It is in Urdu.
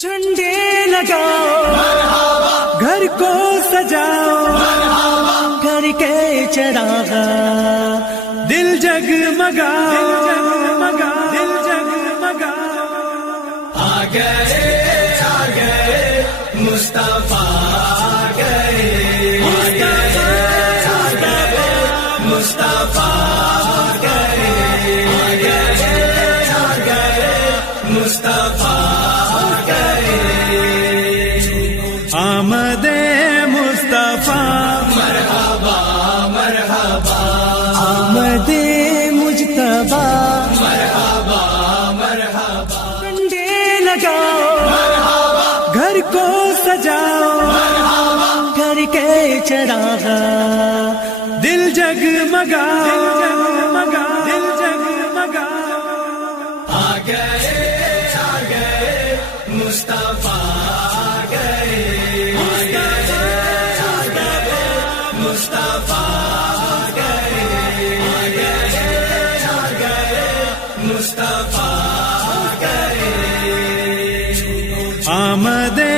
جھنڈے لگاؤ گھر کو سجاؤ گھر کے چراغ دل جگمگاؤ دل جگمگاؤ آ گئے مصطفیٰ آ گئے مصطفیٰ آ گئے مصطفیٰ آمد مصطفیٰ مرحبا مرحبا آمد مجتبیٰ مرحبا مرحبا جھنڈے لگاؤ گھر کو سجاؤ گھر کے چراغ دل جگمگاؤ دل جگمگاؤ آ گئے مصطفیٰ آمد